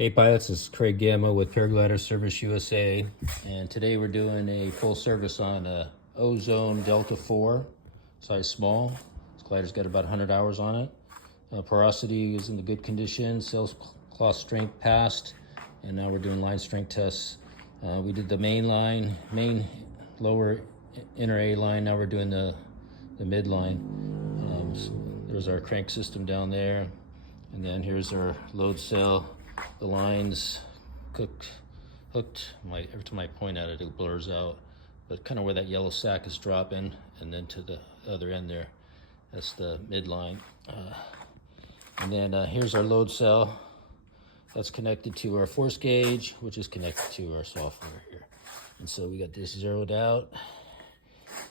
Hey pilots, this is Craig Gamma with Paraglider Service USA, and today we're doing a full service on a Ozone Delta 4, size small. This glider's got about 100 hours on it. Porosity is in the good condition, sailcloth strength passed, and now we're doing line strength tests. We did the main lower inner A line, now we're doing the mid line. So there's our crank system down there, and then here's our load cell. The lines hooked. Every time I point at it, it blurs out. But kind of where that yellow sack is dropping, and then to the other end there, that's the midline. And then here's our load cell. That's connected to our force gauge, which is connected to our software here. And so we got this zeroed out.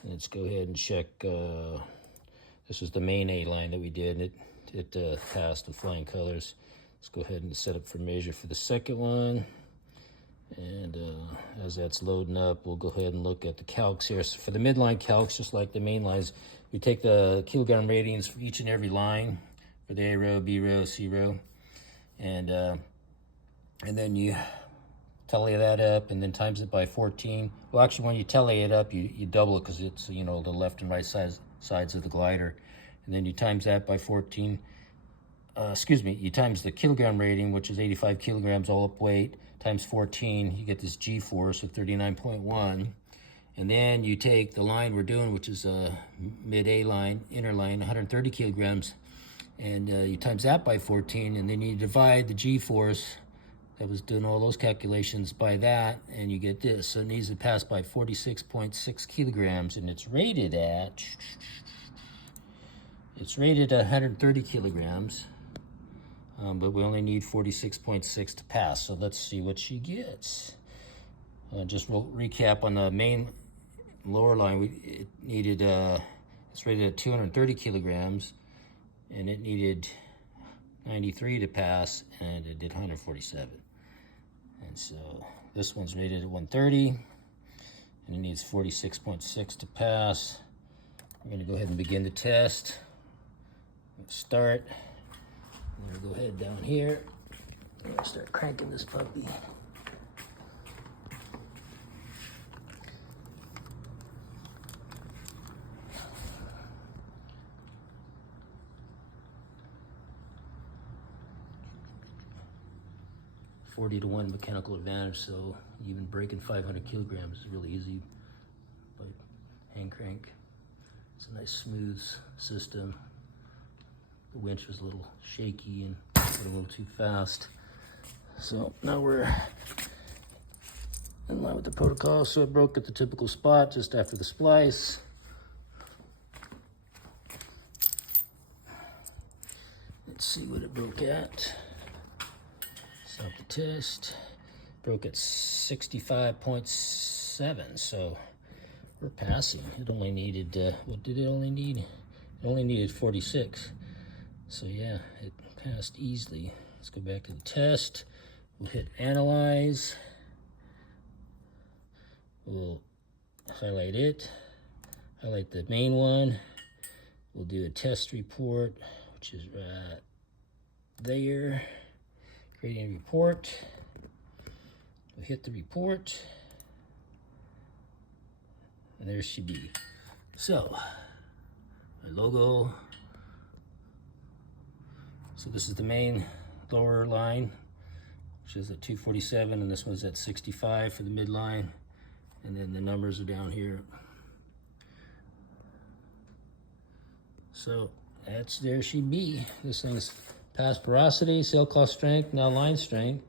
Let's go ahead and check. This was the main A line that we did. It passed with flying colors. Let's go ahead and set up for measure for the second one. And as that's loading up, we'll go ahead and look at the calcs here. So for the midline calcs, just like the main lines, we take the kilogram ratings for each and every line for the A row, B row, C row. And then you tally that up and then times it by 14. Well, actually, when you tally it up, you double it because it's, you know, the left and right sides of the glider. And then you times that by 14. You times the kilogram rating, which is 85 kilograms all up weight, times 14, you get this G-force of 39.1. And then you take the line we're doing, which is a mid-A line, inner line, 130 kilograms, and you times that by 14, and then you divide the G-force that was doing all those calculations by that, and you get this. So it needs to pass by 46.6 kilograms, and it's rated at 130 kilograms. But we only need 46.6 to pass, so let's see what she gets. Just recap on the main lower line. It's rated at 230 kilograms, and it needed 93 to pass, and it did 147. And so this one's rated at 130, and it needs 46.6 to pass. We're going to go ahead and begin the test. Let's start. I'm gonna go ahead down here and start cranking this puppy. (40-1) mechanical advantage, so even breaking 500 kilograms is really easy by hand crank. It's a nice smooth system. The winch was a little shaky and a little too fast. So now we're in line with the protocol. So it broke at the typical spot just after the splice. Let's see what it broke at. Stop the test. Broke at 65.7. So we're passing. It only needed, what did it only need? It only needed 46. So yeah, it passed easily. Let's go back to the test. We'll hit analyze. We'll highlight it. Highlight the main one. We'll do a test report, which is right there. Creating a report. We'll hit the report. And there she be. So, my logo. So this is the main lower line, which is at 247, and this one's at 65 for the midline, and then the numbers are down here. So there she be. This thing's past porosity, sailcloth strength, now line strength.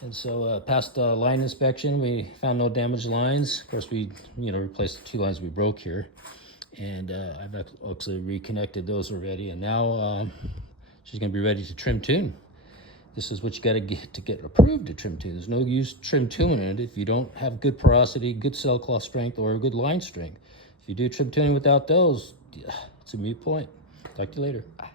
And so past the line inspection, we found no damaged lines. Of course, we replaced the two lines we broke here, and I've actually reconnected those already, and now she's going to be ready to trim tune. This is what you got to get approved to trim tune. There's no use trim tuning it if you don't have good porosity, good sailcloth strength, or a good line strength. If you do trim tuning without those, it's a moot point. Talk to you later. Bye.